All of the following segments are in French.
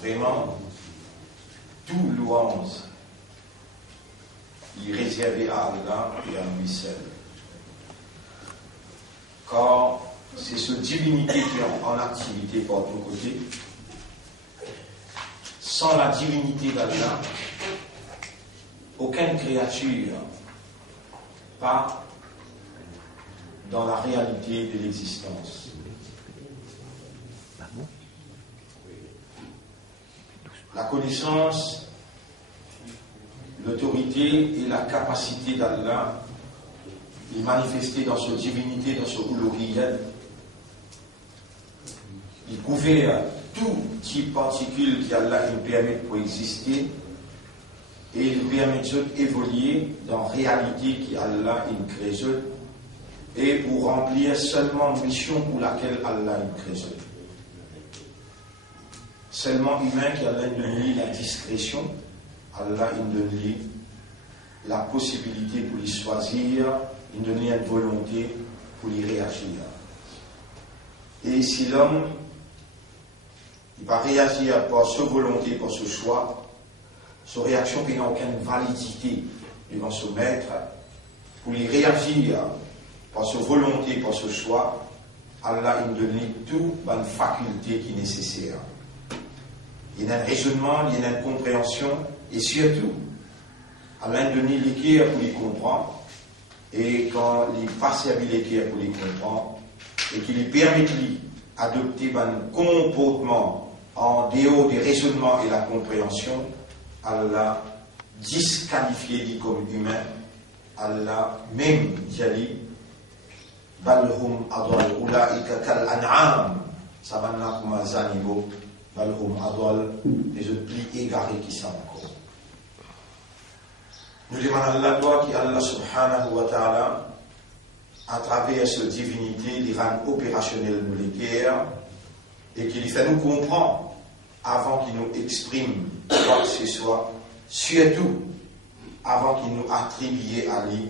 Vraiment, tout louange est réservé à Allah et à lui seul. Car c'est cette divinité qui est en activité par tous côtés. Sans la divinité d'Allah, aucune créature pas dans la réalité de l'existence. La connaissance, l'autorité et la capacité d'Allah est manifestée dans sa divinité, dans son uluhiyyat. Il couvert tout type particule qui Allah nous permet pour exister et il permet d'évoluer dans la réalité qui Allah nous crée et pour remplir seulement une mission pour laquelle Allah nous crée. Seulement humain qui Allah nous donne la discrétion, Allah nous donne la possibilité pour lui choisir, il nous donne une volonté pour lui réagir. Et si l'homme il va réagir par sa volonté, par ce choix, sa réaction qui n'a aucune validité devant son maître, pour lui réagir par sa volonté, par ce choix, Allah nous donne toute une faculté qui est nécessaire. Il y a un raisonnement, il y a une compréhension, et surtout, Allah nous donne l'équerre pour les comprendre, et quand il passe à l'équerre pour les comprendre, et qu'il lui permet d'adopter un comportement en dehors des raisonnements et la compréhension, Allah disqualifié comme humain, Allah même dit balhum adwal ulaika kal an'am sabanna kuma zanibo balhum adwal les autres plis égarés qui sont encore. Nous demandons Allah toi qui Allah subhanahu wa ta'ala à travers cette divinité il rend opérationnel nous les guerres et qu'il fait nous comprendre avant qu'il nous exprime quoi que ce soit, surtout avant qu'il nous attribue à lui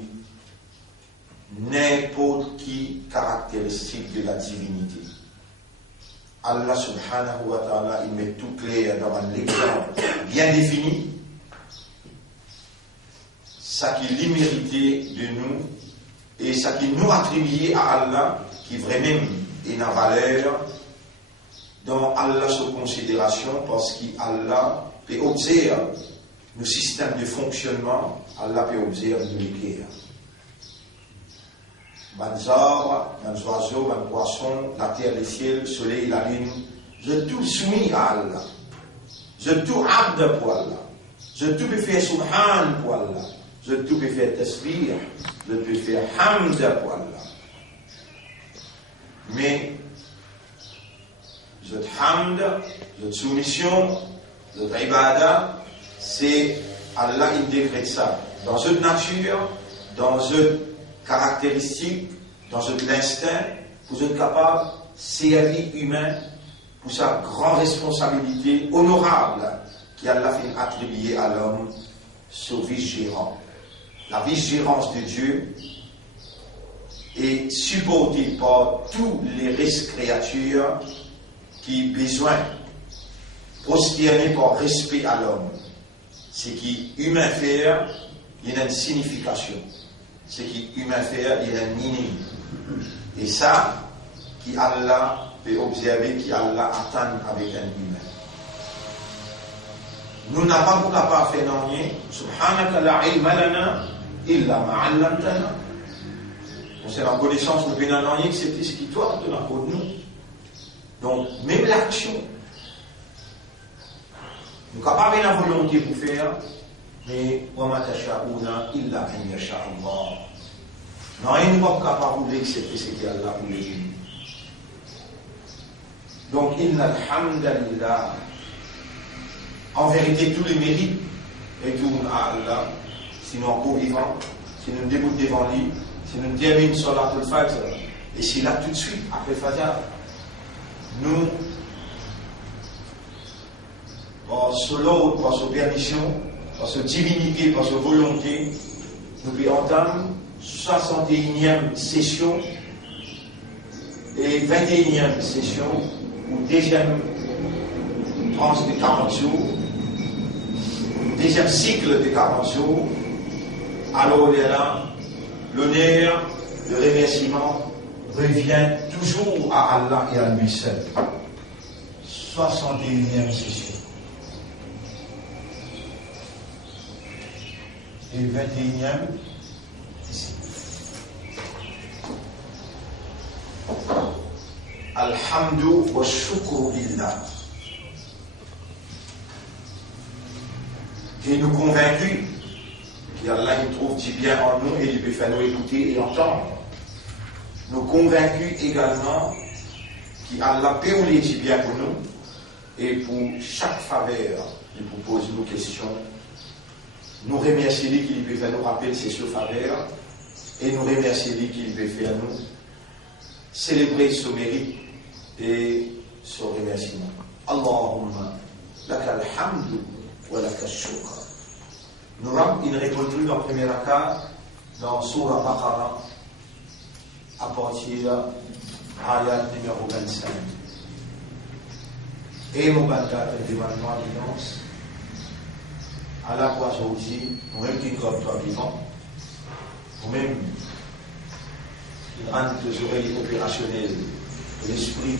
n'importe qui caractéristique de la divinité. Allah subhanahu wa ta'ala, il met tout clair dans un exemple bien défini, ça qui est mérité de nous et ça qui nous attribue à Allah, qui vraiment est la valeur dans Allah sous considération parce qu'Allah peut observer nos systèmes de fonctionnement, Allah peut observer nos guerres. Les arbres, les oiseaux, les poissons, la terre, les ciels, le soleil, la lune, je tout soumis à Allah. Je tout abd pour Allah. Je tout peux faire subhan pour Allah. Je tout peux faire tasbih. Je peux faire hamd pour Allah. Mais notre hamd, notre soumission, notre ibadah, c'est Allah il décrète ça. Dans notre nature, dans notre caractéristique, dans notre instinct, pour être capable de servir humain pour sa grande responsabilité honorable qu'Allah fait attribuer à l'homme, ce vice-gérant. La vice-gérance de Dieu est supportée par tous les restes créatures qui ont besoin de prosterner par respect à l'homme. Ce qui est humain faire, il y a une signification. Ce qui est humain faire, il y a un meaning. Et ça, qui Allah peut observer, qui Allah attend avec un humain. Nous n'avons pas capable de faire rien. Subhanaka la ilma lana illa ma'allamtana. C'est la connaissance de rien, c'est ce qui doit de la cause de nous. Donc, même l'action, nous sommes capables de la volonté pour faire, mais وَمَا تَشَاءُونَ إِلَّا أَنْ يَشَاءَ اللَّهُ. Non, nous ne sommes pas capables d'accepter ce qu'Allah voulait. Donc, inna alhamdulillah. En vérité, tous les mérites retournent à Allah. Si nous sommes vivants, si nous nous débutons devant lui, si nous terminons sur la Fajr, et si là tout de suite, après Fajr, nous, par ce l'ordre, par sa permission, par sa divinité, par sa volonté, nous pouvons entamer 61e session et 21e session au deuxième tranche de 40 jours, deuxième cycle de 40 jours, alors il y a là, l'honneur, le remerciement revient toujours à Allah et à lui seul. 61e session. Et 21e ici. Alhamdu wa shukru billah. Et nous convaincus qu'Allah il trouve du bien en nous et il peut faire nous écouter et entendre. Nous convaincus également qu'Allah peut nous dire bien pour nous et pour chaque faveur, il nous pose nos questions. Nous remercions lui qu'il peut faire nous rappeler ces faveurs et nous remercions lui qu'il peut faire nous célébrer ce mérite et ce remerciement. Allahumma laka alhamdu wa laka shukr. Nous avons une répondu dans le premier raka dans Surah Baqarah à partir de ayat numéro 25. Et mon bancat de demandement d'unions à la fois aujourd'hui, nous-mêmes qui comme toi vivant, nous-mêmes qui rendent les oreilles opérationnelles, l'esprit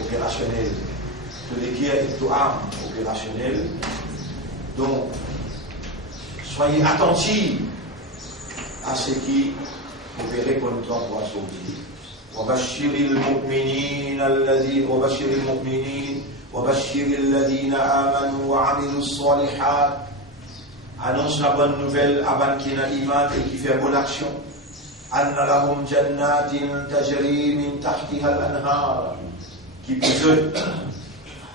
opérationnel, de l'équerre et de l'âme opérationnelle. Donc, soyez attentifs à ce qui vous répondre pour aujourd'hui. وبشر المؤمنين وبشر الذين آمنوا وعملوا الصالحات. Annonce la bonne nouvelle avant qu'il y ait un iman et qui fait bonne action. أن لهم جنات تجري من تحتها الأنهار. Qui peut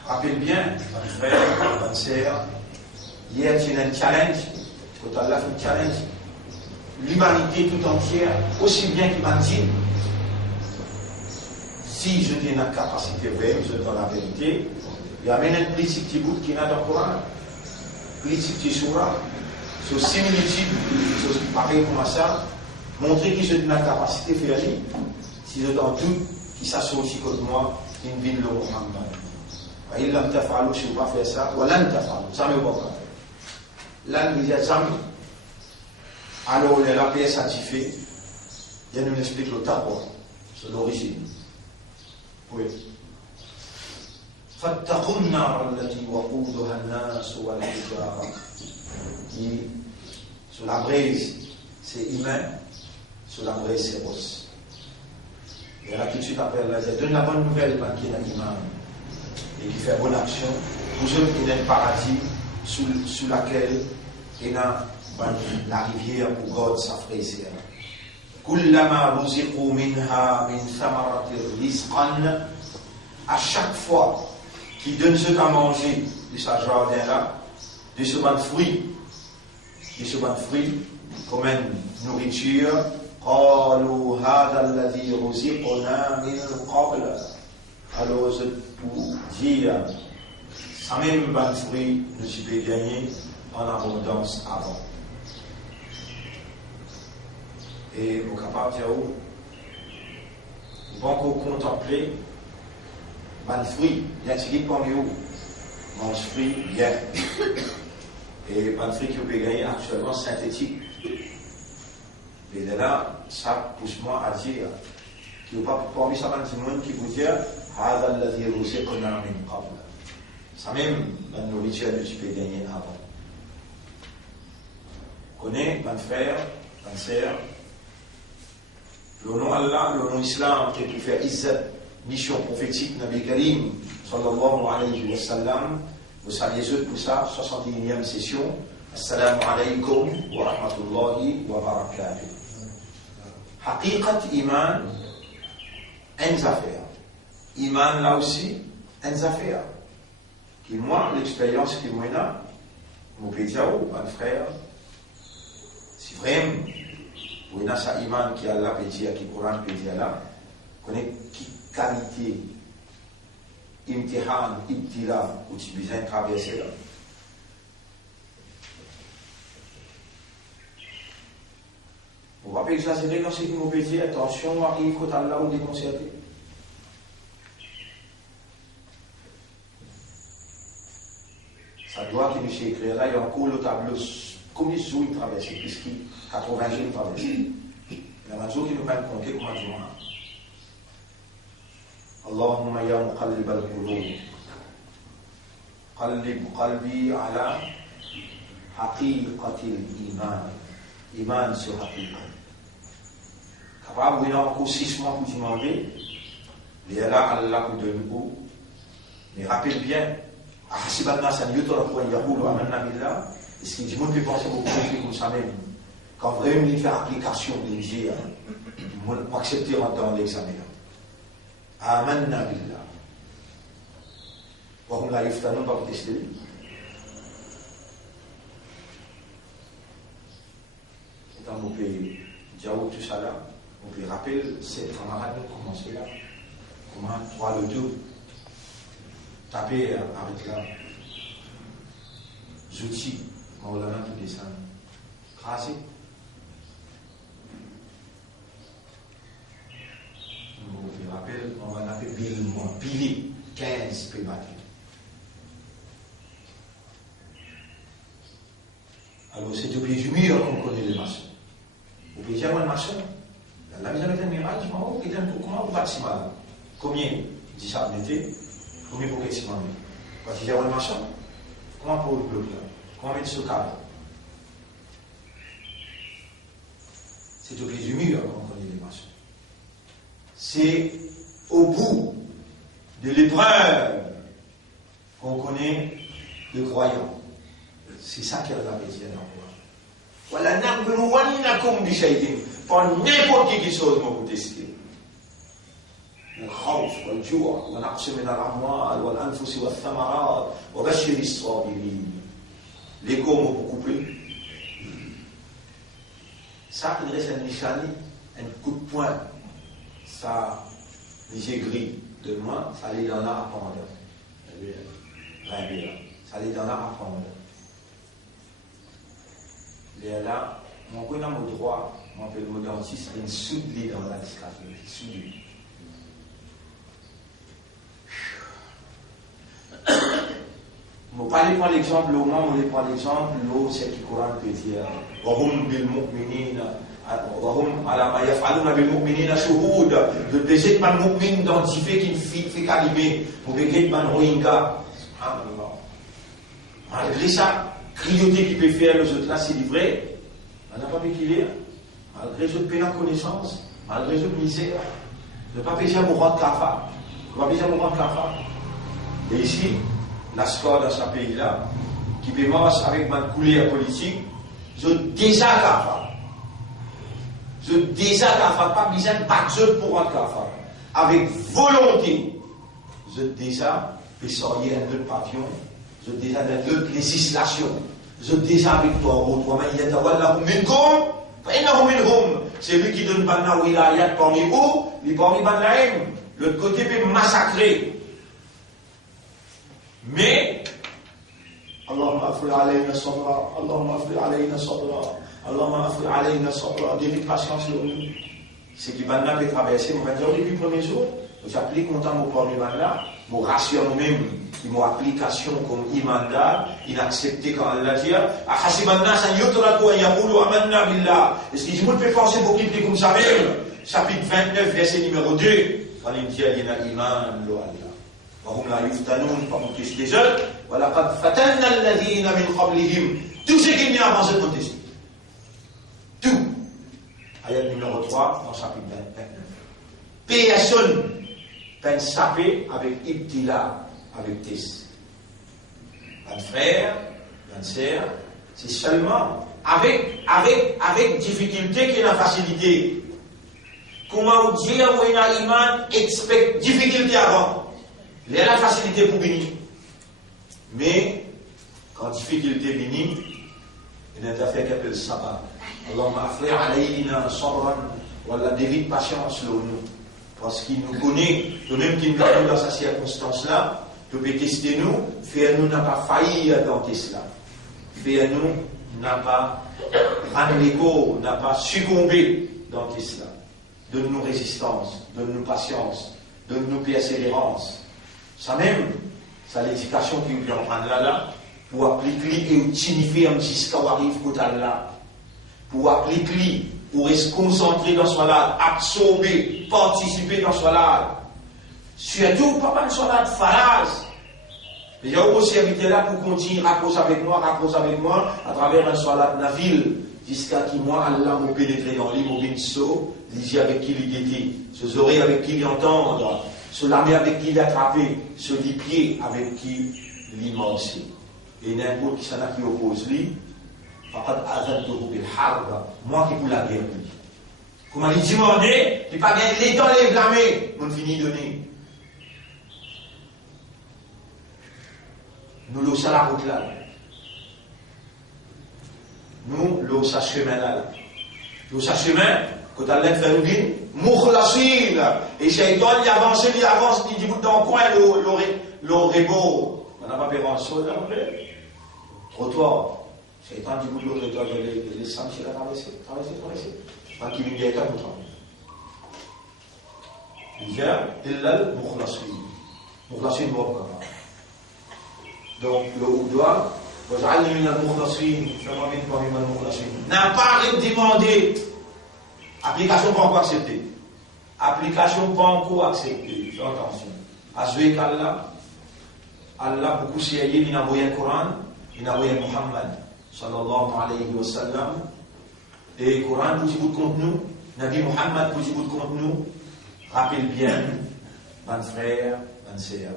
rappelle bien, mon frère, ma sœur, hier tu as un challenge, quand Allah fait un challenge, l'humanité tout entière, aussi bien qu'il m'a dit, si je dis la capacité vraie, je donne la vérité, il y a même un petit bout qui est dans le Coran, petit surah, sur similitude, sur pareil comme ça, montrer que je donne la capacité faire si je donne tout, qui s'associe contre moi, une ville de Muhammad. Il ne t'a pas je ne pas faire ça, ou l'un t'a pas, ça ne va pas. L'un me dit jamais. Alors, la paix est satisfaite, il nous explique le tabou, c'est l'origine. Oui. فاتقوا النار التي وقودها الناس والحجارة. Qui, sur la braise, c'est humain, sur la braise, c'est rose. Et là, tout de suite après, elle donne la bonne nouvelle par qui est l'imam et qui fait bonne action. Pour ceux qui ont un paradis sous laquelle il y a la rivière pour God, sa fraisière. Kullama ruziqu minha min thamarati rizqan. À chaque fois qu'il donne ce qu'à manger de sa jardin-là, de ce banc de fruits, comme une nourriture, قالوا هذا الذي رزقنا من قبل. Alors je peux dire, ça même bon fruit, nous y peux gagner en abondance avant. Et au capable de où, bon contempler, bon fruit, bien tiré parmi vous, mange fruit bien. Et bon fruit que vous pouvez gagner actuellement synthétique. Et de là, ça pousse moi à dire qu'il n'y a pas parmi ça un petit monde qui vous dit ça même, la nourriture que tu peux gagner avant. Connais, mon frère, ma sœur, le nom Allah, le nom Islam qui est pour faire Izzat, mission prophétique, Nabi Karim, sallallahu alayhi wa sallam, vous saluez eux pour ça, 61e session. Assalamu alaykum wa rahmatullahi wa barakatuh. Haqiqat iman, une affaire. Iman là aussi, une affaire. Qui moi, l'expérience qui moi là, mon pédiao, mon frère, si vraiment, vous avez ça iman qui Allah pédia, qui Coran pédia là, connaît qui qualité, imtihan, ibtila, ou tu besoin de traverser là. On va pas exagérer dans ce qui nous peut dire, attention, arrive quand Allah ou déconcerté. Ça doit qu'il nous écrire là, il y a encore le tableau, combien de jours il traverse, puisqu'il 80 jours il traverse. Il y a un jour qui nous va compter comment il va. Allahumma ya muqallib al-qulub, qallib qalbi ala haqiqati al-iman. Iman sur haqiqa. Capable, il y a encore 6 mois pour demander, il y a là, Allah pour donner nous. Mais rappelle bien, est-ce qu'il dit, moi, je peux penser beaucoup comme ça même. Quand vraiment il fait application, il dit, moi, accepter dans l'examen. Amanna billah. Wa hum la yuftanun, pas pour tester. Quand on peut dire tout ça là, on peut rappeler ces camarades comment c'est là. Comment 3 le 2. Taper avec là. Outils, on l'a tout descend. Crasé. On vous rappelle, on va l'appeler bilement, pilier, 15 p battus. Alors c'est au pied du mur qu'on connaît les maçons. Au pied du mur, le maçon, la mise avec un mirage, comment vous bâtissez mal? Combien? 10 ça l'été, combien pour qu'il s'y mette? Quand il y a un maçon, comment pour le bloc là? Comment mettre ce cadre? C'est au pied du mur qu'on connaît les maçons. C'est au bout de l'épreuve qu'on connaît le croyant. C'est ça qu'elle va dire dans le Coran. Voilà, n'ablouannakum bi shay'in. Pas n'importe quelle chose que vous testez. Le khawf, le jour, le naqs min al-amwal, le anfus wa al-thamarat, wa bashir as-sabirin. Les corps m'ont coupé. Ça, il reste un nichani, un coup de poing. Ça, les gris de moi, ça allait dans la apprendre. Ça allait dans la apprendre. Et là, mon connaît mon droit, mon peu le dentiste, il est soudé dans la discrétion, soudé. Je vais pas prendre l'exemple, au moment où je prends l'exemple, c'est qui Coran peut dire, وهم بالمؤمنين وهم على ما يفعلون بالمؤمنين شهود. Le plaisir de man mu'min d'identifier qu'il fait calimer, pour que man rohingya. Malgré ça, crioter qu'il peut faire les autres là, c'est vrai. On n'a pas pu qu'il est. Malgré les autres peine en connaissance, malgré les autres misères, ne pas payer à mon rang de cafard. Ne pas payer à mon rang de cafard. Et ici, la score dans ce pays-là, qui commence avec ma coulée politique, je désaccape. Je désaccape, pas besoin de battre pour rentrer cafard. Avec volonté, je désaccape, et sortir un autre pavillon, je désaccape une autre législation, je désaccape avec toi, c'est lui qui donne Banna Wilayat parmi eux, il parmi Bannaïm. L'autre côté peut massacrer. Mais, Allahumma afri alayna sabra, Allahumma afri alayna sabra, Allahumma afri alayna sabra, des patience sur nous. C'est qui Banna peut traverser, on va dire, depuis le premier jour, j'applique mon temps au premier Banna, mon rassure nous-mêmes, mon application comme imanda, inaccepté quand Allah dit, Ahasibanna san yutraku wa yaqulu amanna billah. Est-ce que je peux penser pour qu'il dit comme ça même? Chapitre 29, verset numéro 2, on dit, il y a iman, lo Allah. وهم لا يفتنون pas pour tester les autres. ولقد فتنا الذين من قبلهم. Tout ce qu'il y a avant ce contesté. Tout. Ayat numéro 3 dans chapitre 29. Personne peut saper avec ibtila, avec test. Un frère, une sœur, c'est seulement avec difficulté qu'il y a la facilité. Comment dire où il y a iman, expect difficulté avant. Il y a la facilité pour venir. Mais, quand difficulté vient, il y a une affaire qui appelle sabbat. Allahumma afri alayna sabran, ou Allah dévite patience sur nous. Parce qu'il nous connaît, de même qu'il nous a dans cette circonstance-là, il peut tester nous, faire nous n'a pas failli dans cela. Faire nous n'a pas rendre l'écho, n'a pas succombé dans cela. Donne-nous résistance, donne-nous patience, donne-nous persévérance. Ça même, c'est l'éducation qui vient prendre là, pour appliquer et utiliser un petit ce qui arrive côté là, pour appliquer, pour se concentrer dans ce là, absorber, participer dans ce là. Surtout, pas mal de salade phase. Il y a aussi invité là pour continuer à rapprocher avec moi, à travers un salade dans la ville, jusqu'à qui moi, Allah m'a pénétré dans l'île, m'a saut, les yeux avec qui il était, ses oreilles avec qui il entend, ce la main avec qui il attrapé, ce les pieds avec qui il aussi. Et n'importe qui s'en a qui oppose lui, moi qui pour la guerre. Comment il dit, il pas gagné les temps les blâmer, on finit de donner. Nous l'eau ça la route là. Nous l'eau ça chemin là. L'eau ça chemin, quand elle l'a fait une moukhlasin. Et Shaitan il avance, il dit dans le coin l'orébo. On n'a pas payé un saut là. Trottoir. Shaitan dit l'autre trottoir, les sangs qui l'a traversé. Pas qu'il y ait qu'à nous traverser. Il y a illal moukhlasin. Moukhlasin mort. Donc, le Oudoua, n'a pas demandé. Application pas encore acceptée. Application pas encore acceptée. Fais attention. À ce qu'Allah, Allah beaucoup sérieux, il a envoyé un Coran, il a envoyé Muhammad, sallallahu alayhi wa sallam. Et le Coran, pour vous de contenu, Nabi Muhammad, pour vous de contenu, rappelle bien, mon frère, mon sœur.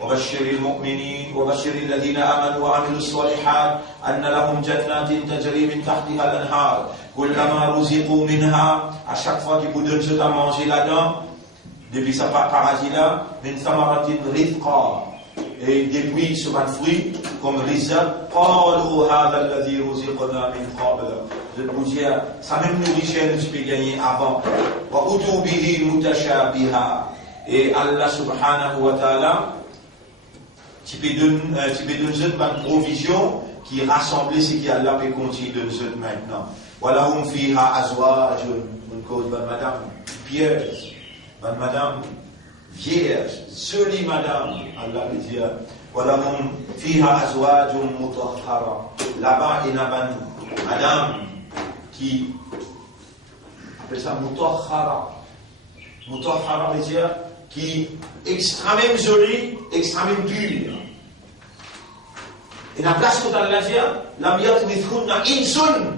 وبشر المؤمنين وبشر الذين آمنوا وعملوا الصالحات أن لهم جنات تجري من تحتها الأنهار كلما رزقوا منها à chaque fois qu'ils vous donnent ce à manger là-dedans depuis sa paradis là من ثمرة رزقا et depuis ce fruit comme rizq قالوا هذا الذي رزقنا من قبل je peux dire ça même nourriture nous peut gagner avant وأتوا به متشابها et Allah subhanahu wa ta'ala tu peux donner une provision qui rassemble ce qui Allah peut continuer de nous maintenant. Voilà où on fait à azwaj, une cause, madame pieuse, madame vierge, jolie madame, Allah veut dire. Voilà où on fait à azwaj, mutahhara. Là-bas, il y a une madame qui appelle ça mutahhara. Mutahhara veut dire qui est extrêmement jolie, extrêmement pure. Et la place que Allah dit, lam yatmithunna insun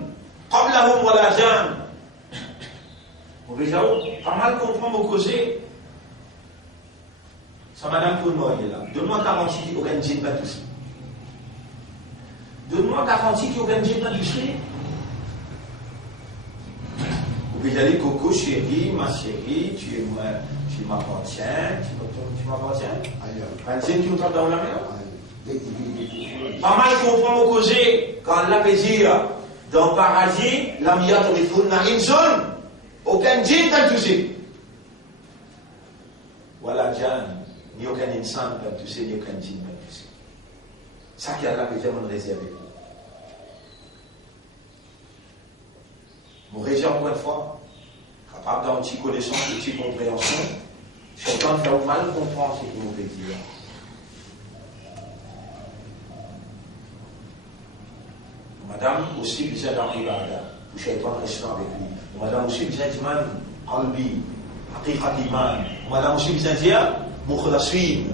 qablahum wala jan. Vous voyez, pas mal comprendre vos causés. Ça madame pour moi là. Donne-moi 46 qui aucun djinn pas touché. Donne-moi 46 qui aucun djinn pas touché. Vous pouvez aller Coco chérie, ma chérie, tu m'appartiens, tu m'appartiens. Un djinn qui nous trappe dans la mer. Pas mal comprendre au causé quand Allah peut dire dans le paradis, lam yatrifunna insun, aucun djinn t'a touché. Voilà djinn, ni aucun insan t'a touché, ni aucun djinn t'a touché. Ça qui Allah peut dire, on réserve. Vous réserve encore une fois, capable d'avoir une petite connaissance, une petite compréhension, Shaitan fait mal comprendre ce qu'il nous peut dire. Madame aussi besoin d'un ibadah, pour Shaitan restant avec lui. Madame aussi besoin d'iman, qalbi, haqiqat iman. Madame aussi besoin de dire, mukhlasin,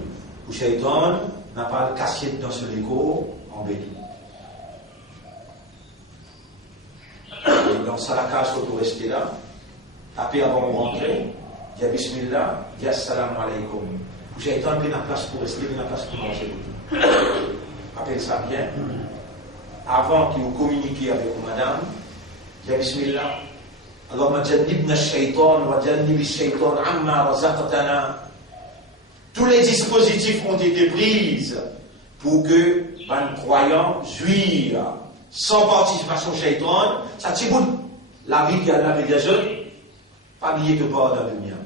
pour Shaitan n'a pas de cassette dans ce légo embelli. Et dans ça, la case, il faut rester là, taper avant de rentrer, dire bismillah, dire assalamu alaikum. Pour Shaitan, il y a une place pour rester, il y a une place pour manger. Appelle ça bien. Avant que vous communiquiez avec madame, dites bismillah. Allahumma jannibna ash-shaytan wa jannib ash-shaytan amma razaqtana. Tous les dispositifs ont été pris pour que un croyant jouisse sans participation shaitan, ça tiboune la vie qui a la médiation, pas oublier que pas dans le mien.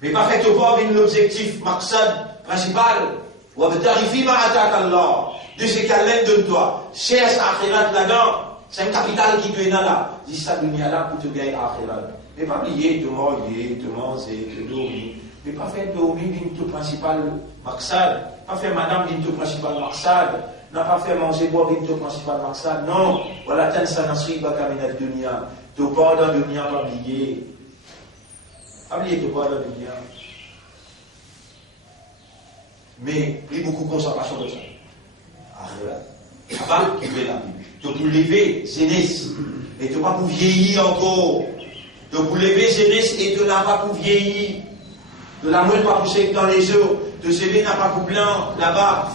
Mais pas fait que pas avec l'objectif maqsad principal, ou avec tarifi ma'atak Allah. De ce qu'Allah donne toi, cherche akhirat là-dedans, c'est un capital qui te est là. Dis ça dunya là pour te gagner akhirat. Mais pas oublier de manger, de manger, de dormir. Mais pas faire dormir l'unité principale maqsad. Pas faire madame l'unité principale maqsad. n'a pas fait manger, boire, vite, principalement que ça. Non, voilà, tant ça n'a pas de dunya. Tu pas dans le dunya, pas oublier. Oublier, tu pas dans le dunya. Mais, il y a beaucoup de concentration de ça. Avant qui fait la Bible. Tu peux lever, jeunesse, et tu n'as pas pour vieillir encore. Tu peux lever, jeunesse, et tu n'as pas pour vieillir. De la moelle pas poussée dans les yeux. De CV n'a pas pour blanc, là-bas.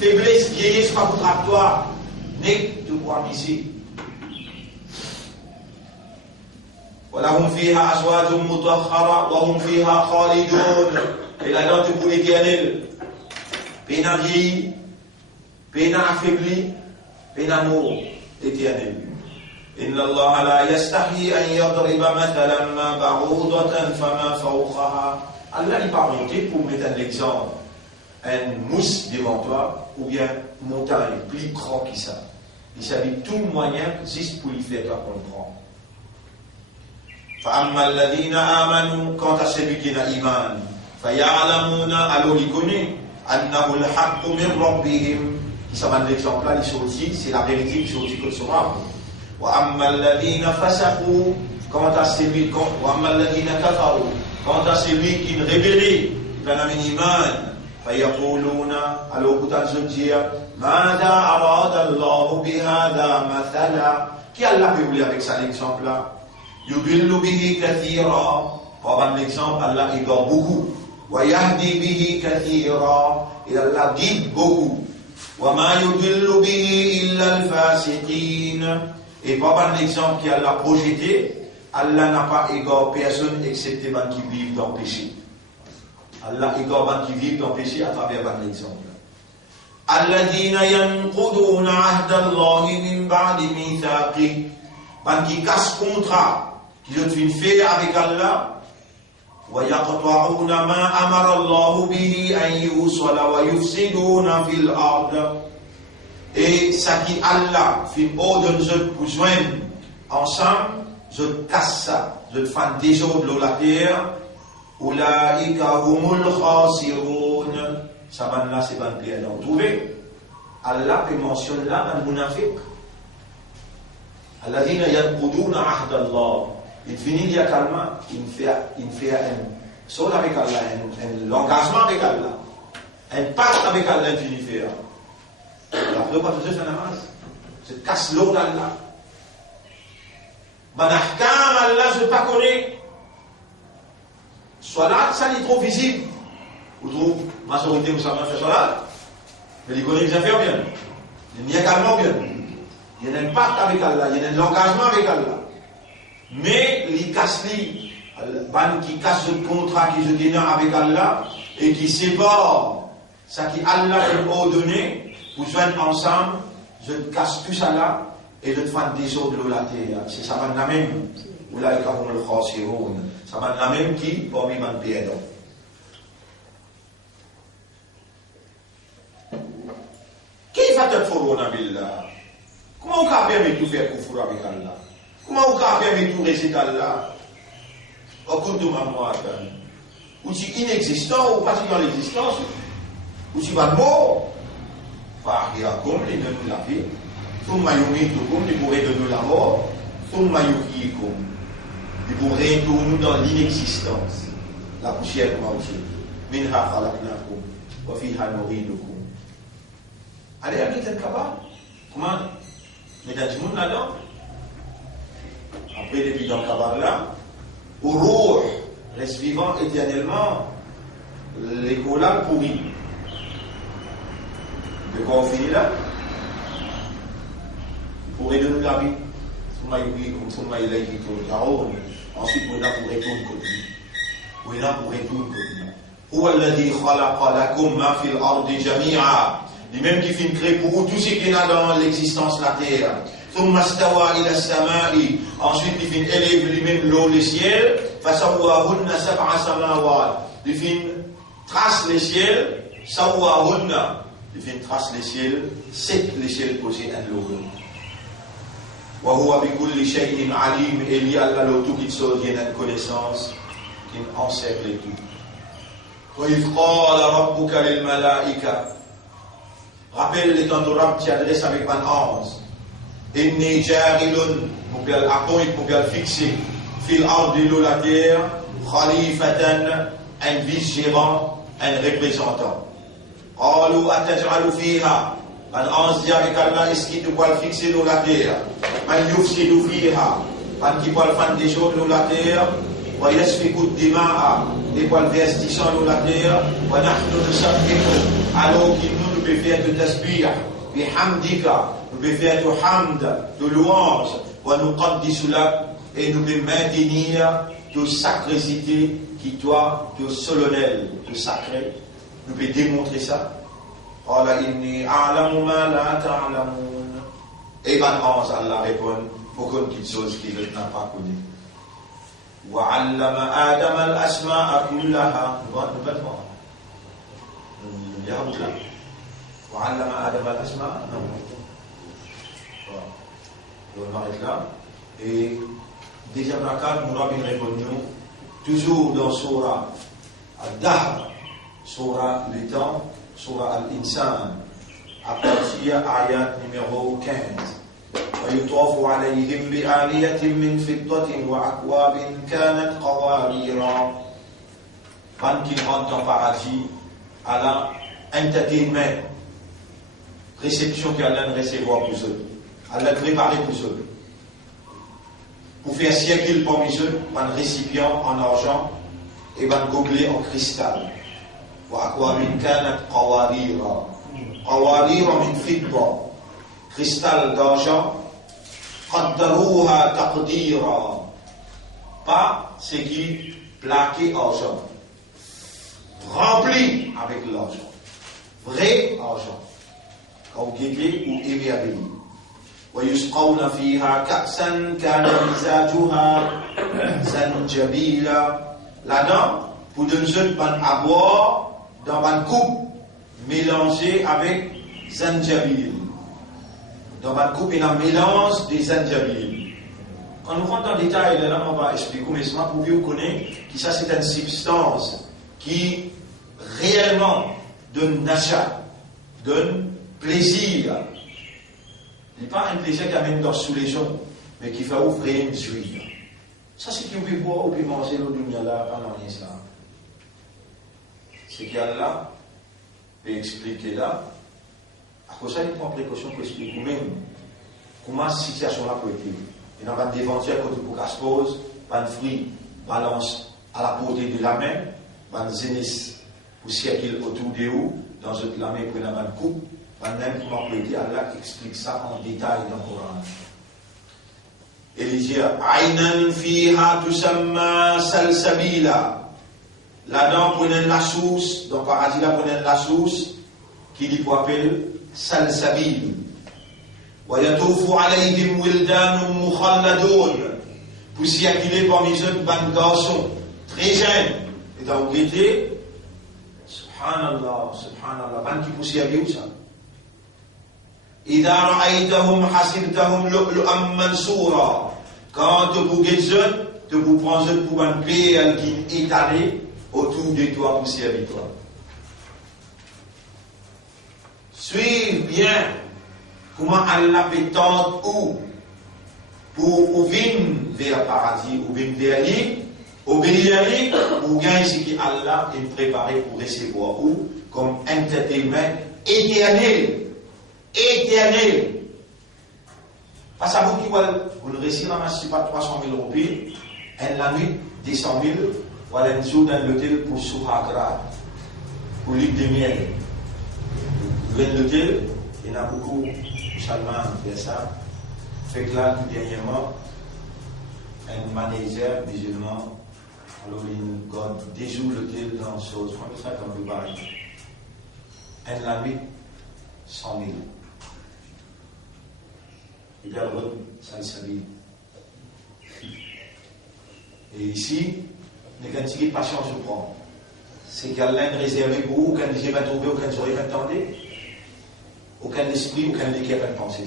Faiblesse, vieillesse, pas pour traptoire. Mais tu pourras ici. وَلَهُمْ فِيهَا أَزْوَاجٌ مُطَهَّرَةٌ وَهُمْ فِيهَا خَالِدُونَ. Et là-dedans, tu pour l'éternel. Peine à vieillir, peine à affaiblir, peine à mort éternel. إِنَّ اللَّهَ لَا يَسْتَحْيِي أَنْ يَضْرِبَ مَثَلًا مَا بَعُوضَةً فَمَا فَوْقَهَا. Allah n'est pas monté pour mettre un exemple, un mousse devant toi, ou bien montagne plus grand que ça. Il s'agit de tout moyen juste pour lui faire toi comprendre. فَأَمَّا الَّذِينَ آمَنُوا quant à celui qui n'a iman, فَيَعْلَمُونَ alors il connaît أَنَّهُ الْحَقُّ مِنْ رَبِّهِمْ. Qui ça va de l'exemple là, il sortit, c'est la vérité qui sortit comme ça. وَأَمَّا الَّذِينَ فَسَقُوا quant à celui, وَأَمَّا الَّذِينَ كَفَرُوا quant à celui qui ne rébellait, qui n'a pas d'iman, فَيَقُولُونَ alors pourtant je dis مَاذَا أَرَادَ اللَّهُ بِهَذَا مَثَلًا. Qui Allah peut vouloir avec ça l'exemple là? يُضِلُّ بِهِ كَثِيرًا. Pour avoir l'exemple, Allah égare beaucoup. وَيَهْدِي بِهِ كَثِيرًا. Et Allah guide beaucoup. وَمَا يُضِلُّ بِهِ إِلَّا الْفَاسِقِينَ. Et pour avoir l'exemple qu'Allah a projeté, Allah n'a pas égare personne excepté ceux qui vivent dans le péché. Allah égare ceux qui vivent dans le péché à travers l'exemple. الَّذِينَ يَنْقُضُونَ عَهْدَ اللَّهِ مِنْ بَعْدِ مِيثَاقِهِ. Qui cassent contrat, qui ont une fait avec Allah. وَيَقْطَعُونَ مَا أَمَرَ اللَّهُ بِهِ أَنْ يُوصَلَ وَيُفْسِدُونَ فِي الْأَرْضِ. Et ça qui Allah fait ordre de pour joindre ensemble, je casse ça, je fais désordre la terre. Ulaika humul khasirun. Ça va là, c'est pas un perdant. Vous trouvez? Allah peut mentionner là un munafiq. Alladhina yanquduna ahda Allah. Il finit diacalement, il fait un sol avec Allah, un engagement avec Allah, un pacte avec Allah, il finit faire. La preuve pas toujours c'est la masse. Je casse l'eau d'Allah. Manahkam Allah, je ne pas connais. Salat, ça n'est trop visible. Vous trouvez, majorité, vous savez faire salat. Mais il connaît les affaires bien. Il y a également bien. Il y a un pacte avec Allah, il y a un engagement avec Allah. Mais les casse-li, qui casse le contrat qui se donne avec Allah et qui sépare ça qui Allah a ordonné, vous joignez ensemble, je casse tout ça là et je te fais des ordres de la terre. C'est ça va de même. Ou là, ça va de même qui, parmi les perdants. Qui va te faire billah? Comment on peut permettre de faire kufur avec Allah? Comment on peut permettre de réciter Allah? Au cours de ma mort, ou si inexistant, ou pas si dans l'existence, ou si pas de mort, Fahirakum, les donne la vie, Thumma yumitukum, les pourrait donner la mort, Thumma yuhyikum, les pourrait nous dans l'inexistence, la poussière comme aussi, Minha khalaqnakum, wa fiha nuridukum. Allez, habitez le Kaaba. Comment? Mettez du monde là-dedans. Après, depuis dans le Kaaba là, au Ruh, reste vivant éternellement, les collabs pourris. De quoi on finit là? Il pourrait donner la vie. Ensuite, on a pour répondre côté. On a pour répondre côté. هو الذي خلق لكم ما في الأرض جميعا. Les mêmes qui finissent créer pour vous tout ce qu'il y a dans l'existence de la terre. ثم استوى إلى السماء. Ensuite, il finit élève lui-même l'eau, le ciel. فسواهن سبع سماوات. Il finit trace les ciels. سواهن. Il finit trace les ciels. 7 les ciels possèdent un logo. وهو بكل شيء عليم. Et il y a là tout qui sort d'une connaissance qui encercle tout. وإذ قال ربك للملائكة. Rappelle les temps d'Orab qui adresse avec Van Hans. Inni jarilun, pour bien l'accueillir, pour bien fixer. Fil ardi la terre, khalifatan, un vice-gérant, un représentant. Qalu ataj'alu fiha. Van Hans dit avec Allah, est-ce qu'il doit le fixer dans la terre? Man yufsidu fiha. Van qui peut faire des choses dans la terre. Wa yasfiku dima'a. Et pour le vestissant dans la terre. Wa nahnu nusabbihu. Alors qu'il nous peut faire de tasbih. Bihamdika. Nous peut faire de hamd, de louange. Wa nuqaddisu lak. Et nous peut maintenir de sacrosité qui doit, de solennel, de sacré. Nous peut démontrer ça. Qala inni a'lamu ma la ta'lamun. Et Van Hans, Allah répond, aucune petite chose qu'il n'a pas connue. Wa 'allama Adama al-asma'a kullaha. Nouvelle fois. Wa 'allama Adama al-asma'a. On arrête là. Et deuxième rakat, Mourabin répond nous, toujours dans Surah Al-Dahr, Surah le temps, Surah Al-Insan, à partir ayat numéro 15. ويطاف عليهم بآنية من فضة وأكواب كانت قواريرا. Quand ils rentrent dans le paradis, Allah entertainment, réception qu'Allah recevoir pour eux. Allah préparé pour eux. Pour faire siècle parmi eux, un récipient en argent et un gobelet en cristal. وأكواب كانت قواريرا. قوارير من فضة. Cristal d'argent, قدروها تقديرا. Pas ce qui plaqué argent, rempli avec l'argent, vrai argent, comme guégué ou émerveillé. ويسقون فيها كأسا كان مزاجها زنجبيلا. Là-dedans, pour donner à boire dans une coupe mélangée avec zanjabil. Dans ma coupe, il y a un mélange des zanjabil. Quand nous rentrons dans le détail, là, on va expliquer, mais pour que vous connaissiez que ça, c'est une substance qui réellement donne d'achat, donne plaisir. Il n'est pas un plaisir qui amène dans sous les gens, mais qui fait ouvrir une juive. Ça, c'est qu'on peut boire ou peut manger le dunya là pendant l'islam. C'est qu'Allah peut expliquer là. À cause de ça, il prend précaution pour expliquer même comment la situation là peut être. Il y a un déventure côté pour qu'elle se pose, un fruit balance à la portée de la main, un zénith pour circuler autour de vous, dans la main pour une coupe, même comment peut être. Allah explique ça en détail dans le Coran. Et il dit Aynan fiha tusamma salsabila. Là-dedans, prenez la sauce, dans le paradis là, prenez la sauce, qui dit pour appeler salsabil. Wa yatufu alayhim wildanun mukhalladun. Pour s'y accueillir parmi eux, un garçon très jeune. Et dans le guetté, subhanallah, subhanallah, ban qui pousse y aller où ça? إذا رأيتهم حسبتهم لؤلؤا منصورا. Quand tu vous guettes, tu vous prends pour un perle qui est étalé autour de toi pour servir toi. Suivez bien comment Allah peut tendre où pour venir vers le paradis, ou venir vers lui, obéir à lui, ou gagner ce qu'Allah est préparé pour recevoir où comme entertainment éternel. Éternel. Parce à vous qui vous le réussissez, c'est pas 300 000 roupies, la nuit, 200 000, voilà un jour dans l'hôtel pour Souhagra, pour l'île de miel. Vous venez de l'hôtel, il y en a beaucoup, Inch'Allah, qui fait ça. Fait que là, tout dernièrement, un manager musulman, alors il déjoue l'hôtel dans ce chose, je ça dans Dubaï. La nuit, 100 000. Il y a le salsabil. Et ici, les quantités de patience je prends. C'est qu'Allah est réservé pour vous, aucun désir va trouver, aucun oreille va entendre, aucun esprit, aucun équerre va penser.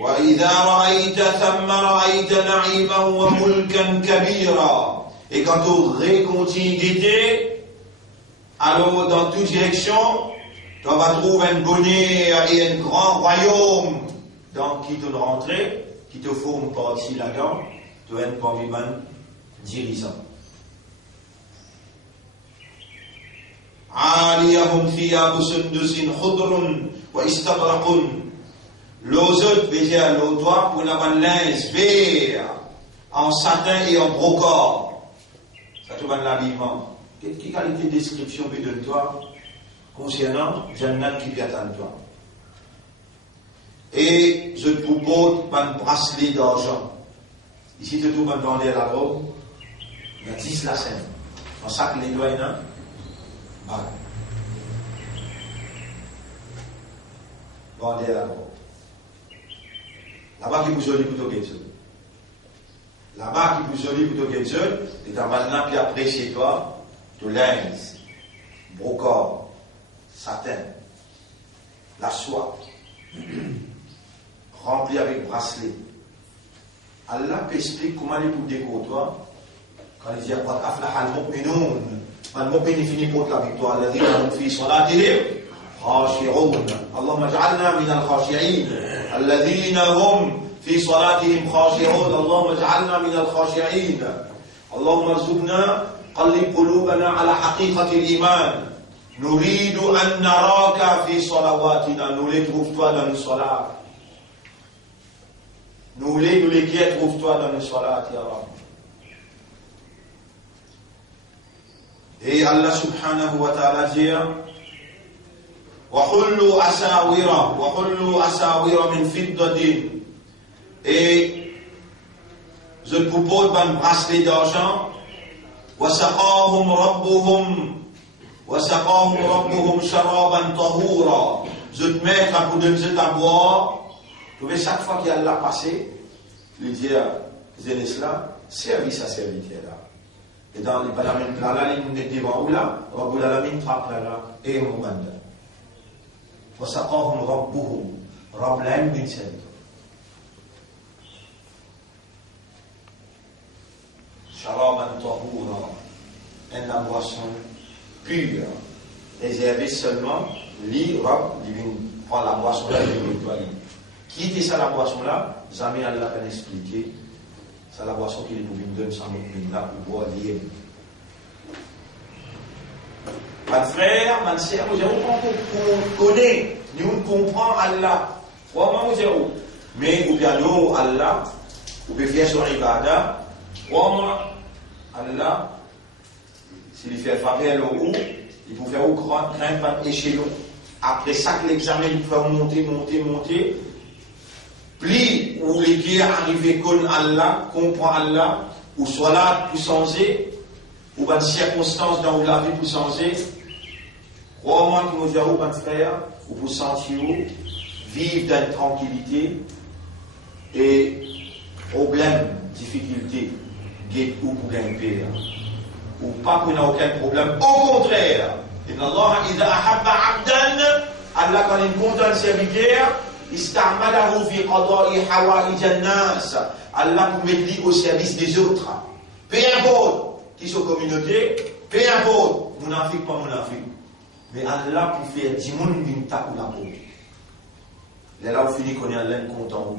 وإذا رأيت ثم رأيت نعيما وملكا كبيرا. Et quand tu réconcilies d'été, Alors, dans toute direction, tu vas trouver un bonnet et un grand royaume dans qui tu rentrer, qui te forme partie là-dedans, tu vas être parmi les dirigeants. عاليهم ثياب سندس خضر واستبرق. Les autres faisaient le toit pour la linge vert, en satin et en brocart. Ça te va l'habillement. Quelle qualité de description peut donner toi concernant Jannat qui vient à toi? Et je te propose un bracelet d'argent. Ici, tu trouves un bandé à la robe. Il y a 10 la scène. En sac, les doigts, il y en a. Bandé à la robe. Là-bas, qui vous joli pour toi, là-bas, qui vous joli pour toi, et dans maintenant, puis après, chez toi, de linge, brocart, satin, la soie, rempli avec bracelet. Allah t'explique comment il peut décorer toi quand il dit à quoi aflaha al-mu'minun. Al-mu'min finit pour la victoire. Alladhina hum fi salatihim khashi'un. Allahumma ij'alna min al-khashi'in. Alladhina hum fi salatihim khashi'un. Allahumma ij'alna min al-khashi'in. Allahumma arzuqna qallib qulubana ala haqiqati al-iman. نريد أن نراك في صلواتنا. Nous les trouve-toi dans nos salats. Nous les qui trouve-toi dans nos salats, ya Rab. Et Allah subhanahu wa ta'ala dit وَحُلُّوا أَسَاوِرَ مِنْ فِضَّةٍ. Et je te propose un bracelet d'argent. وَسَقَاهُمْ رَبُّهُمْ شَرَابًا طَهُورًا. Je te mets pour donner à boire. Vous voyez, chaque fois qu'Allah passé, il dit à Zénesla, service à serviteur là. Et dans les balamines, là, il est devant ou là, Rabbul Alamin frappe là, et on manda. وَسَقَاهُمْ رَبُّهُمْ Rabb l'aime d'une serviteur. شَرَابًا طَهُورًا. La boisson pure, réservée seulement, Rabb, il prend la boisson là, il nettoie. Qui était ça la boisson là? Jamais Allah peut expliquer. C'est la boisson qu'il nous donne sans nous là pour boire lié. Mon frère, ma sœur, nous avons connaît, nous comprenons Allah. Vraiment, nous avons. Mais nous avons Allah, nous pouvons faire son ibadah. Vraiment, Allah, s'il fait faire le haut, il peut faire au grand échelon. Après ça, l'examen, il peut monter. Plus où les guerres arrivent comme Allah, comprend Allah, ou soit là pour changer, ou dans des circonstances dans la vie pour changer, crois-moi que nous avons, mon frère, ou pour sentir, vivre dans la tranquillité, et problème, difficulté, guette ou pour gagner, ou pas qu'on n'a aucun problème, au contraire, Allah, quand il condamne le serviteur, استعمله في قضاء حوائج الناس. Allah pour mettre au service des autres. Peu importe qui sont communauté, peu importe, mounafik pas mounafik. Mais Allah pour faire 10 moun une tape ou la peau. Là où finit qu'on est Allah content.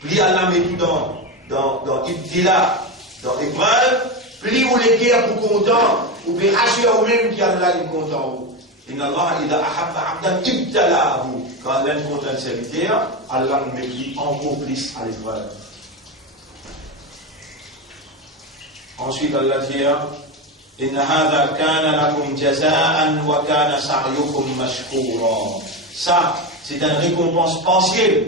Plus Allah met tout dans Ibtila, dans épreuve, plus où les guerres pour content, ou bien assurer au même qui Allah est content. Inna Allah ida ahabba abdan ibtalahu. Quand Allah est content de serviteur, Allah nous met encore plus à l'épreuve. Ensuite, Allah dit Inna hadha kana lakum jaza'an wa kana sa'yukum mashkoura. Ça, c'est une récompense partielle.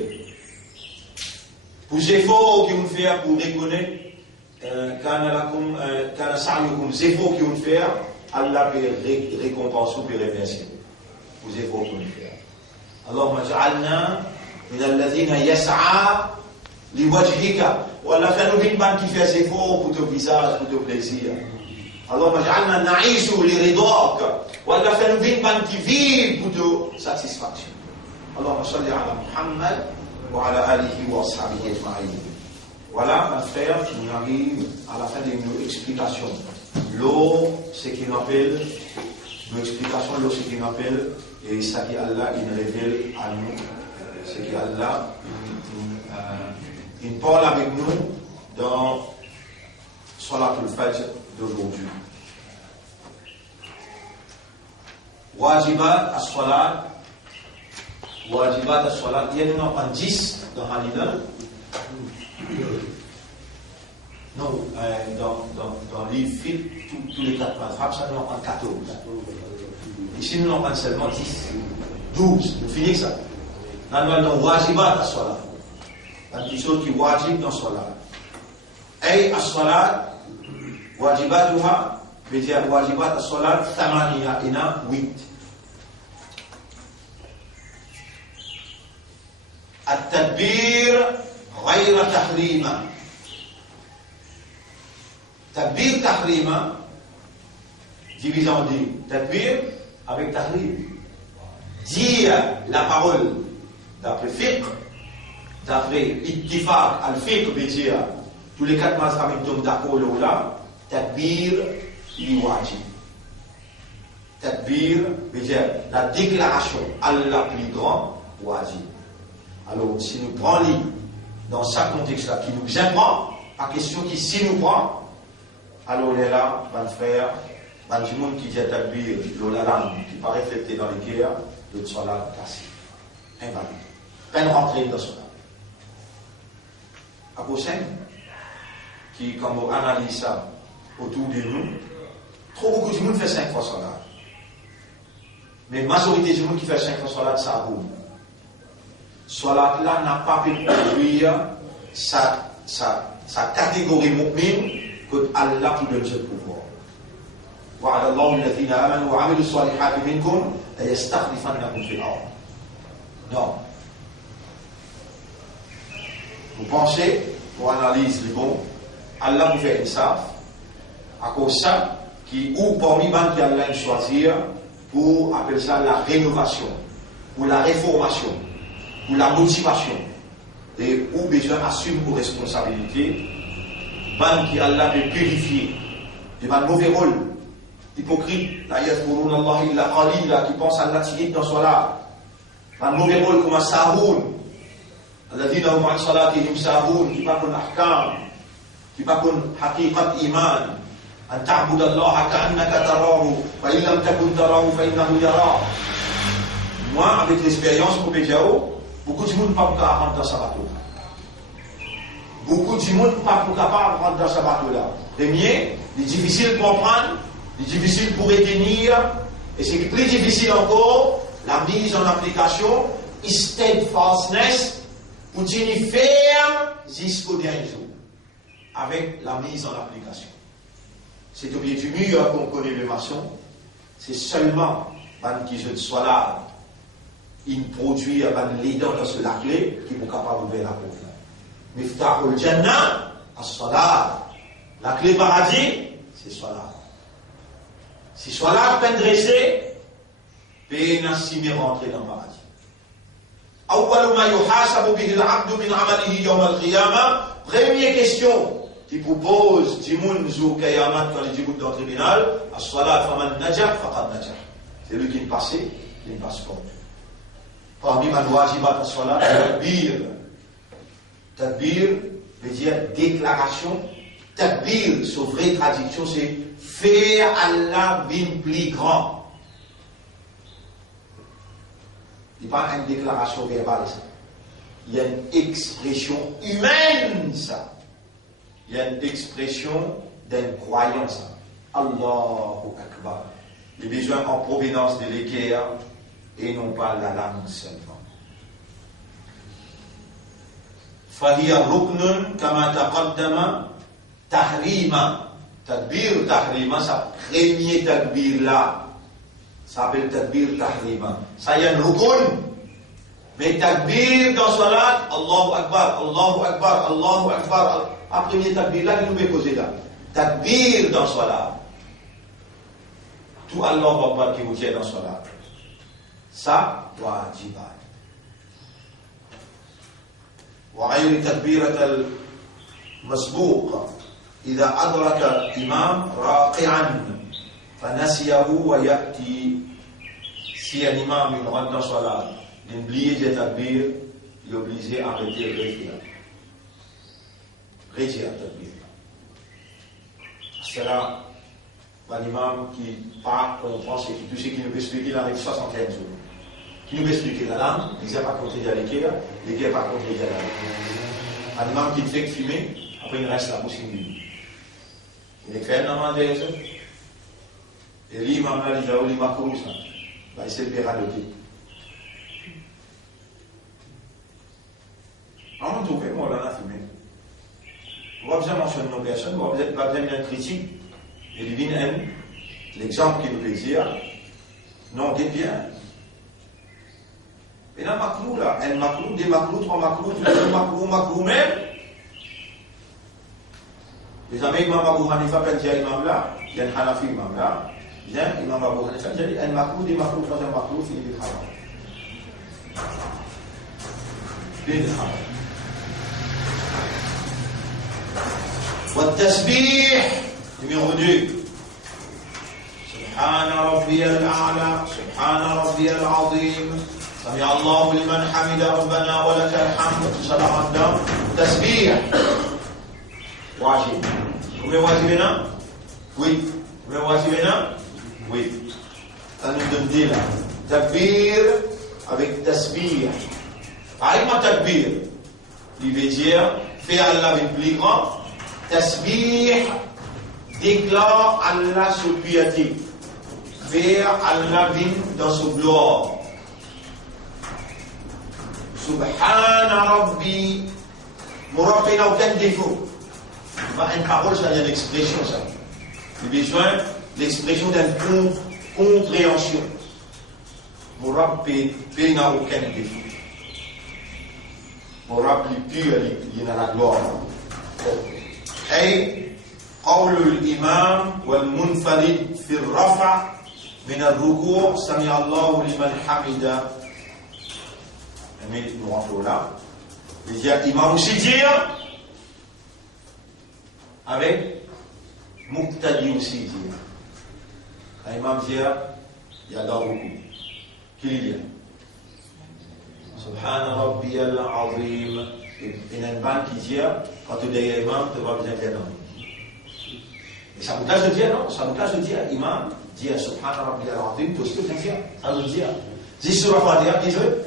Pour les efforts qu'ils vont faire pour reconnaître kana sa'yukum, les efforts qu'ils vont faire, Allah peut récompenser ou peut remercier. Pour les efforts qu'ils vont faire. اللهم اجعلنا من الذين يسعى لوجهك ولا فنبين بان كيف يسفو pour ton visage pour ton plaisir. اللهم اجعلنا نعيش لرضاك ولا فنبين بان qui vivent pour ton satisfaction. اللهم صل على محمد وعلى آله وأصحابه أجمعين. Voilà, mon frère, on arrive à la fin de nos explications. L'eau, ce qu'on appelle Une explication de ce qu'il appelle, et ça qui Allah, il révèle à nous, c'est qu'Allah, il parle avec nous dans Salat al-Fajr d'aujourd'hui. Wajibat as-salat, il y a en 10 dans Halina. Non, dans les films, tous les 4 mazhab, ça nous en prend 14. Ici, nous en prend seulement 10, 12, nous finissons ça. Dans wajibat as-salat, dans quelque chose qui est wajib dans salat. Et as-salat, wajibatuha, veut dire wajibat as-salat, 8. التكبير غير تحريما. Takbir tahrima, divisé en deux. Takbir avec tahrim. Dire la parole d'après fiqh, d'après ittifaq, al-fiqh veut dire tous les 4 mazhabim tombent d'accord là, takbir li wajib. Takbir veut dire la déclaration Allah plus grand wajib. Alors si nous prenons dans ce contexte-là qui nous imprend, la question qui si nous prend, alors on est là, mon frère, du monde qui dit takbir, la langue qui paraît reflétée dans les guerres, le salat cassé, invalide. Peine rentrer dans cela. À Hossein, qui, quand on analyse ça autour de nous, trop beaucoup de monde fait 5 fois salat. Mais la majorité du monde qui fait 5 fois salat, ça roule. Salat là n'a pas pu produire sa catégorie mu'min que Allah qui donne ce pouvoir. وعلى الله الذين آمنوا وعملوا الصالحات منكم ليستخلفنهم في الأرض. Non. Vous pensez, pour analyse les bons, Allah vous fait une saf, à cause de ça, qui ou parmi les qui Allah choisir pour appeler ça la rénovation, ou la réformation, ou la motivation, et où besoin assume vos responsabilités. Ban qui Allah peut purifier de ban mauvais rôle, hypocrite, la yadhkuruna Allah illa qalila, qui pense à Allah tirer dans salat, ban mauvais rôle comme un sahoun, alladhina hum an salatihim sahoun, qui pas qu'on ahkam, qui pas qu'on haqiqat iman, an ta'budu Allah ka'annaka tarahu, fa in lam takun tarahu fa innahu yara. Moi, avec l'expérience pour Bédiao, beaucoup de monde ne peut pas rentrer dans sa bateau. Beaucoup de monde ne peut pas rentrer dans sa bateau-là. Premier, c'est difficile pour comprendre, c'est difficile pour retenir, et c'est plus difficile encore, la mise en application, steadfastness, pour tenir ferme jusqu'au dernier jour, avec la mise en application. C'est au milieu du mur qu'on connaît le maçon, c'est seulement quand qui soit là, il produit les dents dans la clé qui sont capables d'ouvrir la porte. Miftahul Jannah, as-salat. La clé paradis, c'est salat. Si salat peine dressée, peine assimé rentrer dans le paradis. Awwalu ma yuhasabu bihi al-'abdu min 'amalihi yawm al-qiyamah. Première question qui propose du monde jour Qiyamah quand il dit dans le tribunal, as-salat faman najah faqad najah. C'est lui qui est passé, qui ne passe pas. Parmi ma wajibat as-salat, takbir. Takbir veut dire déclaration. Takbir, sa vraie traduction, c'est faire Allah bin plus grand. Il n'y a pas une déclaration verbale, ça. Il y a une expression humaine, ça. Il y a une expression d'une croyance. Allahu Akbar. Les besoins en provenance de l'équerre et non pas la langue seulement. فهي ركن كما تقدم تحريما. Takbir tahrima, ça premier takbir là, ça s'appelle takbir tahrima. Ça y a un rukun. Mais takbir dans salat, Allahu Akbar, Allahu Akbar, Allahu Akbar. À premier takbir là, qui nous met poser là. Takbir dans salat. Tout Allahu Akbar qui vous tient dans salat. Ça, wajibat. وغير تكبيرة المسبوق إذا أدرك الإمام راقعا Fanasiyahu wa ya'ti. Si un imam il rentre dans la salle, il oublie de takbir, il est obligé d'arrêter le retirer. Retirer le takbir. C'est là, l'imam qui part, comprend, c'est tout ce qui nous explique, il arrive 75 jours. Qui nous explique la langue, il ne pas compter à l'équerre, l'équerre pas compter à la langue. Un imam qui fait fumer, après il reste là pour 5 minutes. Il est fait un amandé, et l'imam là, il a eu l'imam comme ça. Il s'est fait radoter. On trouve, moi, on a fumé. On va bien mentionner nos personnes, on va pas bien critique. Et il vient l'exemple qui nous fait dire, non, c'est bien. Et là, maclou, là, un maclou, des maclous, 3 maclous, 2 maclous même. Les amis, Imam Abu Hanifa, quand il y a imam là, il y a un Hanafi imam là, il y a un imam Abu Hanifa, il y a un maclou, des maclous, 3 maclous, il est haram. Il est haram. والتسبيح numéro 2 سبحان ربي الأعلى سبحان ربي العظيم سمع الله لمن حمد ربنا ولك الحمد صلاة الدم تسبيح واجب Combien واجبنا؟ Oui. Combien واجبنا? Oui. Ça nous donne dit là takbir avec tasbih. Aïma takbir il veut dire faire Allah avec plus grand. Tasbih déclare Allah sa piété. Faire Allah dans sa gloire. Subhana Rabbi. Mon Rabbi n'a aucun défaut. Une parole, ça a une expression, ça. Il a besoin de l'expression d'une compréhension. Mon Rabbi n'a aucun défaut. Mon Rabbi pur, il a la gloire. أي قول الإمام والمنفرد في الرفع من الركوع سمع الله لمن حمده. Mais nous rentrons là. Il dit à l'imam aussi dire avec Muqtadi aussi dire. L'imam dit il y a dans le ruku. Qui dit Subhana Rabbi al-Azim. Il y a une bande qui dit, quand tu es imam, tu vas bien faire non. Et ça nous cache de dire, non? Ça nous cache de dire, imam, dit Subhana Rabbi al-Azim, tout ce que tu dis, ça nous dit. Dis sur la Fatiha, dis-le.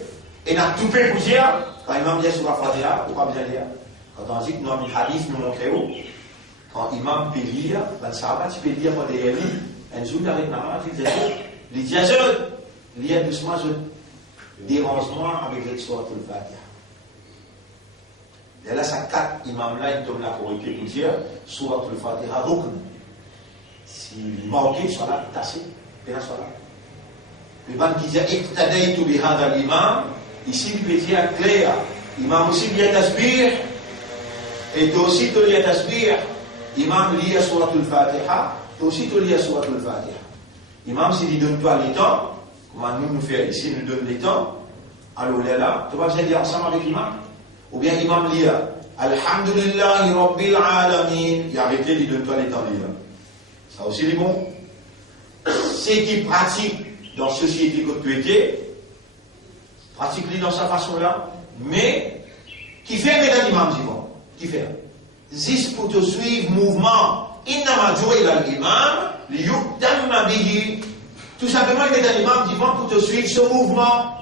Et n'a tout fait pour dire, quand imam dit sur la Fatiha, ou pas bien dire. Quand on dit que nous avons un hadith, nous montrons, quand imam peut lire, ben ça va, tu peux lire pour des livres, un jour avec maman, il dit, il y a doucement, je dérange-moi avec l'exploit de la Fatiha. Et là, ça 4 imams là, ils donnent la correcte pour dire, Surat al-Fatiha, rukn. S'il manquait, soit là, tassé, et là, soit là. L'imam qui dit, Iqtadaytu bihada l'imam, ici, il peut dire clair. Imam aussi lit tasbih, et toi aussi, tu lis tasbih. Imam lit Surat al-Fatiha, toi aussi, tu lis Surat al-Fatiha. Imam, s'il donne toi les temps, comment nous faire ici, nous donne les temps, alors là, tu vas bien dire ensemble avec l'imam. Ou bien l'imam lit Alhamdulillahi Rabbil Alamin. Il a arrêté, il donne-toi les temps de lire. Ça aussi, c'est bon. C'est qui pratique dans la société que tu étais, pratique-les dans sa façon-là, mais qui fait un imam, c'est bon. Qui fait juste pour te suivre mouvement. Innama ju'ila al-imam liyutamma bihi. Tout simplement, il est un imam qui pour te suivre ce mouvement.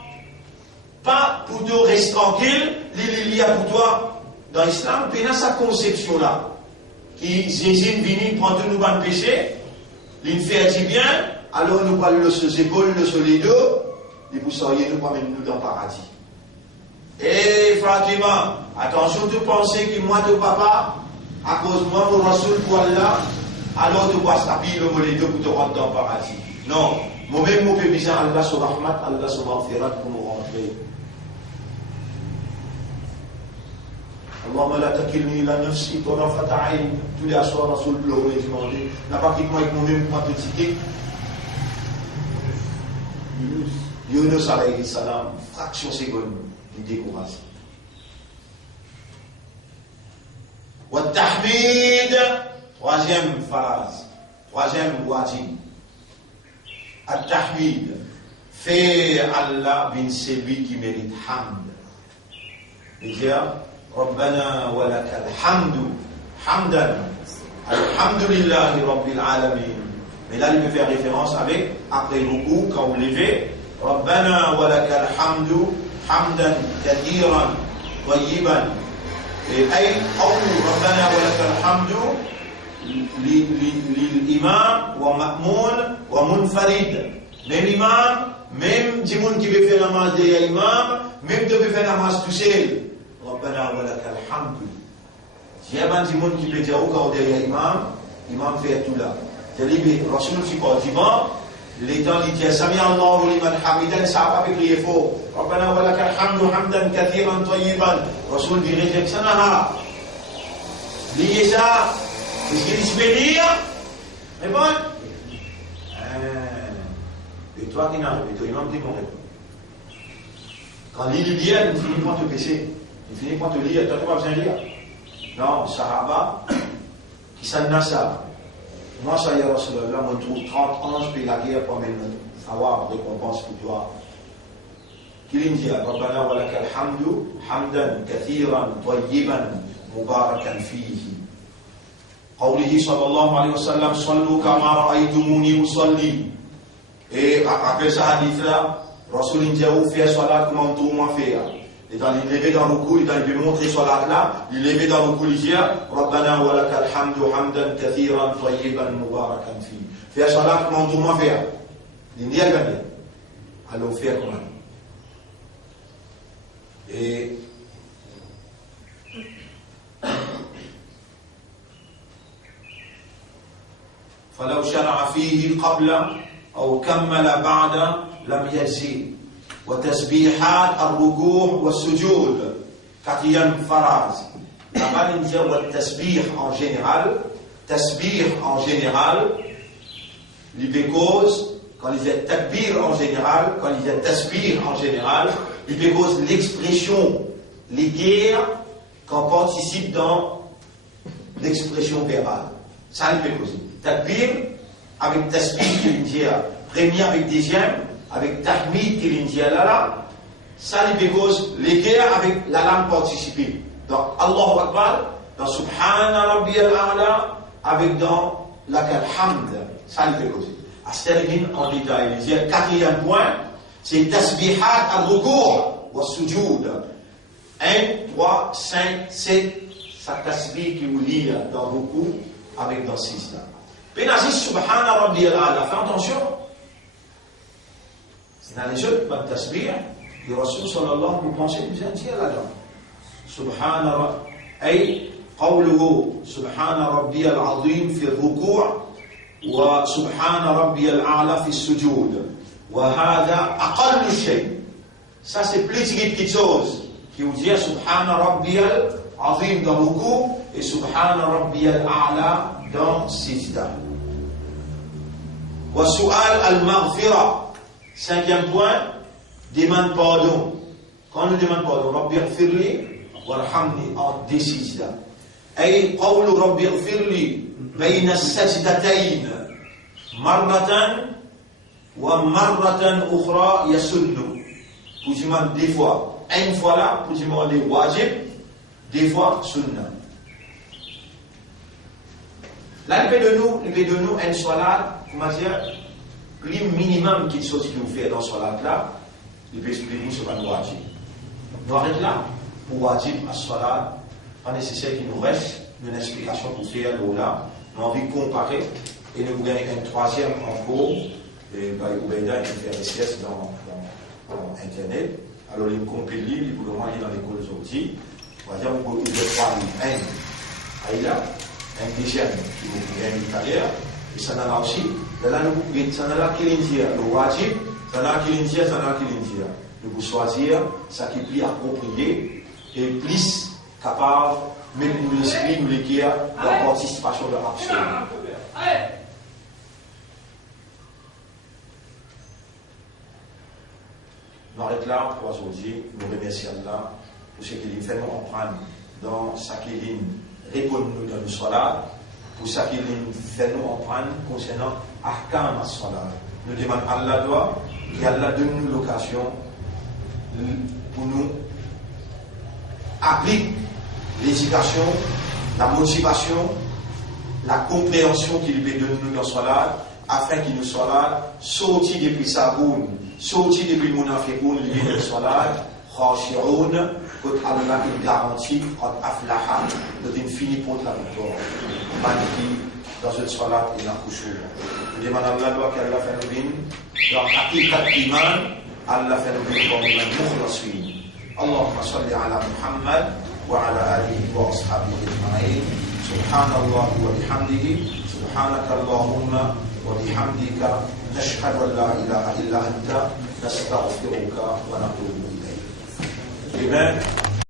Pas pour te rester tranquille, il y a pour toi dans l'islam, puis dans sa conception-là, qui zézine, vini, prend tout nous dans le péché, il fait du bien, alors nous parlons de ses épaules, de ses dos, et vous seriez nous promène nous dans le paradis. Et Fatima, attention de penser que moi, ton papa, à cause de moi, mon Rasoul pour Allah, alors tu vas s'appuyer le mollet pour te rentrer dans le paradis. Non, moi-même, mon péché, Allah sur rahmat, Allah sur maghfirat pour nous rentrer. Allahumma la takilni ila nafsi tarafata ayn. Tous les assoirs, Rasoul l'aurait demandé. N'a pas quitté moi avec moi-même pour m'attentiquer. Yunus alayhi salam, fraction seconde, il décourage. Wa tahmid, troisième phase, troisième wajib. At-tahmid. Faire Allah bin celui qui mérite hamd. Et dire Rabbana wa lakal hamdu hamdan. Alhamdulillahi Rabbil Alamin. Mais là, il peut faire référence avec, après beaucoup, quand vous levez, Rabbana wa lakal hamdu hamdan kathiran tayyiban. Et ay, Rabbana wa lakal hamdu l'imam wa ma'moun wa munfarid. Même imam, même du monde qui veut faire la namaz de l'imam, même de faire la namaz tout seul. Rabbana wa lakal hamdu. Il y a un monde qui peut dire au cas où l'imam, l'imam fait tout là. C'est-à-dire, Rasul ne fait pas divan, l'étant dit Sami Allahu liman hamidan, ça n'a pas fait crier faux. Rabbana wa lakal hamdu hamdan kathiran tayyiban. Rasul dit rejette ça n'a. Liez ça. Est-ce qu'il se fait lire? Réponds. Et toi qui n'arrives, et toi imam dit qu'on répond. Quand l'île vient, il finit par te baisser. Il finit par te lire, toi tu n'as pas besoin de lire. Non, Sahaba, qui s'en a ça. Moi, ça y est, Rasulallah, on trouve 30 anges, puis la guerre pour avoir récompense pour toi. Qu'il dit, Rabbana wa lakal hamdu, hamdan, kathiran, tayyiban, mubarakan fihi. قوله صلى الله عليه وسلم صلوا كما رأيتموني أصلي. Et après ce hadith-là, Rasul dit où faire salat comment tout le monde fait. Et dans il levé dans le cou, il peut montrer salat là, il levé dans le cou, il dit Rabbana wa lakal hamdu hamdan kathiran tayyiban mubarakan fi. Faire salat comment tout le monde fait. Il dit gagner. Alors faire comment. Et فلو شرع فيه قبل أو كمل بعد لم يجزي وتسبيحات الركوع والسجود quatrième phrase là-bas il dit والتسبيح en général tasbih en général il cause quand il dit takbir en général quand il dit tasbih en général il cause l'expression les guerres qu'on participe dans l'expression verbale ça il peut causer takbir avec tasbih qui dit premier avec deuxième avec tahmid qui dit là ça il cause les guerres avec la langue participée donc Allahu Akbar dans Subhana Rabbiyal A'la avec dans lakal hamd ça il cause Astargin en détail il dit quatrième point c'est tasbihat al-ruku' wa sujud 1, 3, 5, 7 ça tasbih qui vous lit dans ruku' avec dans 6 là. Pénazis Subhana Rabbiyal A'la, fais attention. C'est dans les autres, pas de tasbih, le Rasul sallallahu vous pensez que vous êtes là-dedans. Subhana Rabbiyal قوله سبحان ربي العظيم في الركوع وسبحان ربي الأعلى في السجود وهذا أقل شيء. Ça c'est plus petite chose qui vous dit سبحان ربي العظيم dans le ruku' et سبحان ربي الأعلى dans Sijda. Wa su'al al-maghfira. Cinquième point, demande pardon. Quand on demande pardon, Rabbi ighfirli warhamni en des Sijda. Ay qawlu Rabbi ighfirli bayna as-sajdatayn marratan wa marratan ukhra yasunnu. Pour demander des fois, une fois là, pour demander wajib, des fois sunnah. Là, il fait de nous une salat, comment dire, le minimum qu'il soit qu'il vous fait dans ce salat là, il peut expliquer sur un wajib. Nous arrêtons là, pour wajib à ce salat, pas nécessaire qu'il nous reste une explication pour faire là. Nous avons envie de comparer et nous gagnons un troisième en cours. Et Ubaïda, il fait recherche dans Internet. Alors, il compile, il peut le lire dans l'école aujourd'hui. On va dire, vous pouvez prendre un Aïla. Un deuxième qui vous gagne l'intérieur, et ça n'a aussi, ça n'a qu'il dire le wajib, ça n'a qu'il dire, de vous choisir ce qui est plus approprié et plus capable, même nous l'esprit, nous l'écrire, de la participation de l'action. Nous arrêtons là pour aujourd'hui, nous remercions Allah pour ce qu'il fait nous comprendre dans sa kéline. Répondez-nous dans le salat pour ça qu'il fait nous comprendre concernant Ahkam as-salat. nous demandons Allah doit, et Allah donne nous l'occasion pour nous appliquer l'éducation, la motivation, la compréhension qu'il veut donner nous dans ce salat, afin qu'il nous soit là, sorti depuis Saboun, sorti depuis le Mounafikoun, lié dans le salat, Khashi'oun, que Allah il garantit, qad aflaha, de fini pour la victoire. Magnifique, dans une salat et la couche. Nous demandons à Allah qu'Allah fait nous bien, dans Haqiqat Iman, Allah fait nous bien comme un mukhlaswin. Allahumma salli ala Muhammad wa ala alihi wa ashabihi ajma'in. Subhanallah wa bihamdihi, subhanaka Allahumma wa bihamdika, nashhadu an la ilaha illa anta, nastaghfiruka wa natubu ilayk. Amen.